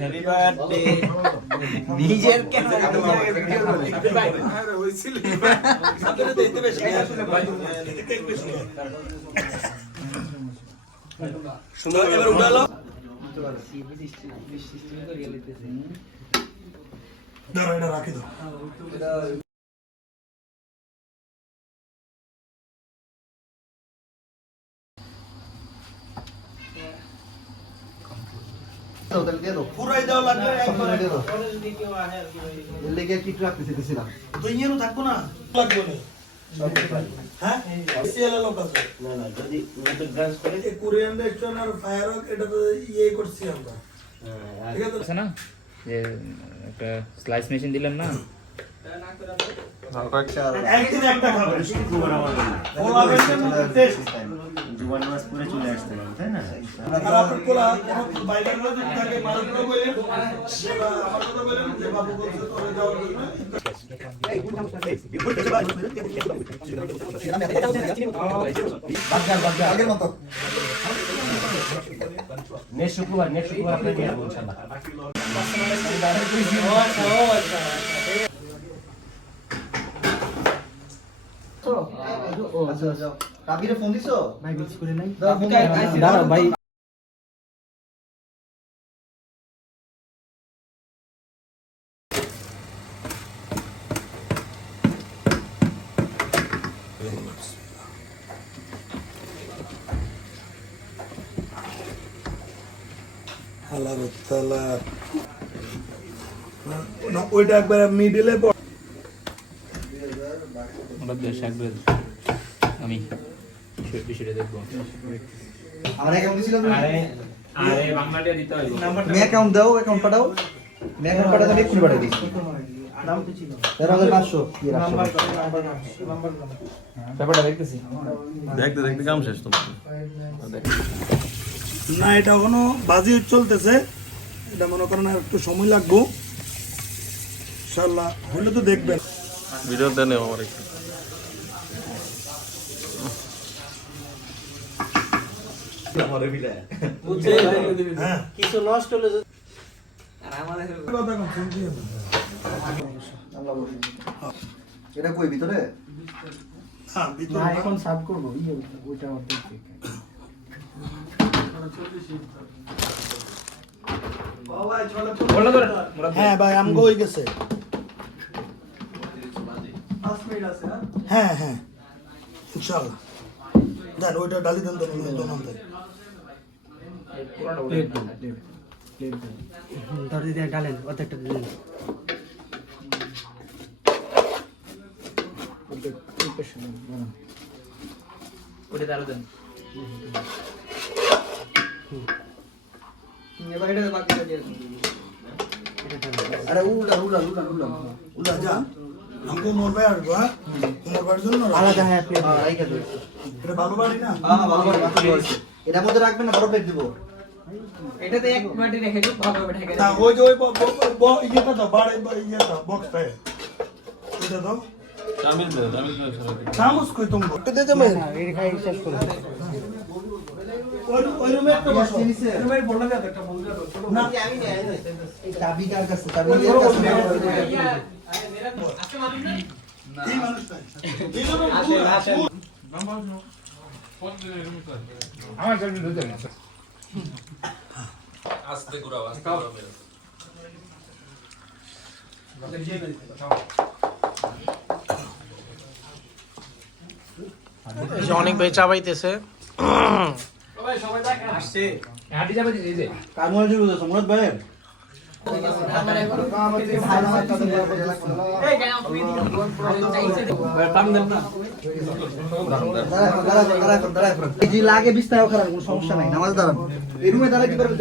happy birthday নিজের কেন সুন্দর এবার উঠালো দাঁড়া এটা রাখি দাও পুরাই দাও লাগবে একবার এর লেগে কি ট্রাক দিতে দিছিলাম তো ইয়েরও থাকবো না লাগবে না হ্যাঁ সিএলএল লোক আছে না না যদি মত গ্রাস করে এই কোরিয়ান রেস্টুরেন্ট আর ফায়ার ওয়ার্ক এটা তো ইয়ে করছি আমরা হ্যাঁ ঠিক আছে না যে একটা স্লাইস মেশিন দিলাম না একদিন একটা খাবে শুক্রবার আমাদের ওলা বেশি টেস্ট জুবান মাস পুরো চলে আসছে তাই না আর আপনি কোলা কোন বাইরের লোক থাকে মালগুলো বলেন সেবা আমার কথা বলেন যে বাবু বলছে তোরে যাওয়ার জন্য এই আগের মত নেক্সট শুক্রবার আপনি নিয়ে আসবেন ইনশাআল্লাহ আচ্ছা কাবিরে ফোন দিছো ভাই মিস করে নাই দাঁড়া ভাই হালারতলা না ওইটা একবার মিডলে আমি বিষয়টা দেখবো আমার অ্যাকাউন্ট ছিল আরে বাংলাটা দিতে হবে মে অ্যাকাউন্ট দাও অ্যাকাউন্ট পাঠাও মে অ্যাকাউন্ট পাঠাতে আমি এক্ষুনি পাঠিয়ে দিচ্ছি নাম তো ছিল 13500 কি রাখছো নাম্বার ব্যাপারটা দেখতেছি দেখতে কাম শেষ তো না এটা এখনো বাজি চলতেছে এটা মনে করেন আর একটু সময় লাগবে ইনশাআল্লাহ হলে তো দেখবেন ভিডিও দেন আমার একটু আমারে বিলা বুঝছে হ্যাঁ কিছু নষ্ট হলে আর আমাদের কথা কোন শুনছি আল্লাহ বলি এটা কই ভিতরে হ্যাঁ ভিতরে না এখন সাফ করব ওইটা অর্ধেক হ্যাঁ ভাই আমগো হয়ে গেছে 5 মিনিট আছে হ্যাঁ হ্যাঁ ইনশাআল্লাহ দেন ওইটা ডালি দেন তো দোনান দেন প্লেট দেন তার দিয়ে ডালেন অর্ধেকটা দিন ওটা দাও দেন এবার এটা বাকি দিয়ে আরে উলা যা हमको मोर पे आड़ हुआ मोर पर জন্য আলাদা হ্যাঁ প্লেট রাইখা দাও এটা ভালো বাড়ি না হ্যাঁ ভালো বাড়ি এটা মধ্যে রাখবেন না বড় প্লেট দিব এটাতে এক বাটি রেখে দিও ভালো হবে ঢাকা না ওই যে ওই ইয়েটা দাও বাড়ি ইয়েটা বক্সটা এটা দাও চামচ দাও চামচ কই তুমি বটে দে দে मैं এই খাই শেষ করে ওই রুমে একটা বসো রুমে বড় না একটা বল দাও না আমি নেই এই চাবি কার কাছে চাবি এর কাছে আরে মেরা আজকে মানুষ না এই মানুষটা এই আসে নাম্বার নো ফোন দিলে রুমে তো আমার জন্য দিতে না আস্তে ঘুরাও মেরা অনেক ভাই চা পাইতেছে সবাই আসছে হাঁটি যাবে এই যে কার মনে শুরু হচ্ছে মুরাদ ভাই লাগে বিস্তার করার কোনো সমস্যা নাই নামাজ দাঁড়ান এই রুমে দাঁড়াতে পারবে